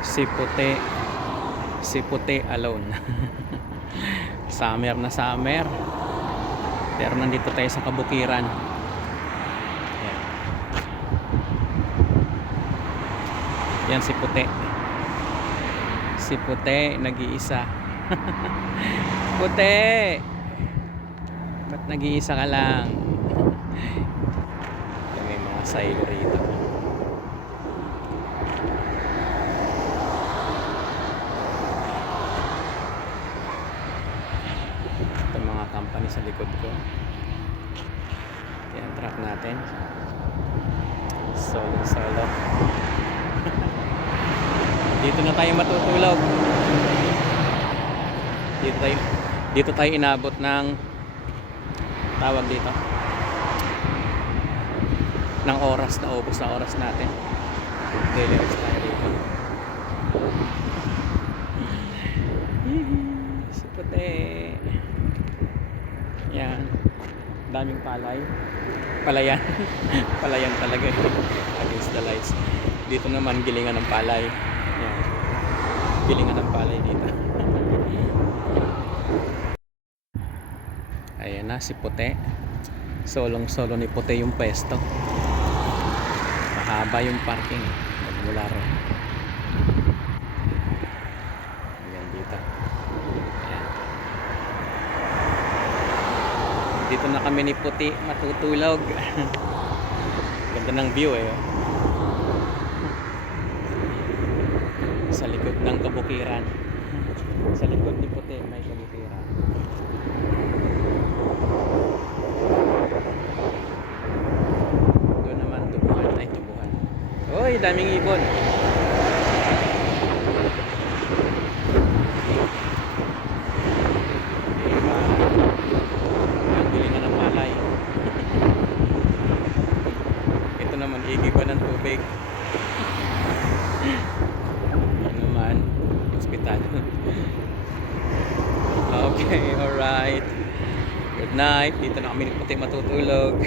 Si puti. Si puti alone. Summer na summer. Pero nandito tayo sa kabukiran. Yan. Yan si puti. Si puti nag-iisa. Puti. Ba't nag-iisa ka lang? May mga silo rito. Ito mga company sa likod ko. Yan truck natin. Solo. Dito na tayo matutulog. Dito tayo inabot ng tawag dito ng oras, na ubos na oras natin. Daily rest tayo dito. Si puti. Yan, daming palayan. Palayan talaga against the lights. Dito naman gilingan ng palay. Yan, gilingan ng palay dito. Ayan na si puti. Solo ni puti yung pwesto. Mahaba yung parking magmula ron. Ayan dito. Ayan. Dito na kami ni puti matutulog. Ganda ng view eh. Sa likod ng kabukiran. Sa likod ni puti may kabukiran. Doon naman tubuhan. Hoy, daming ibon. Ang gilingan ng palay. Ito naman igiba ng tubig. Yan naman hospital. Okay, alright. Good night. Dito na kami ni puti matutulog.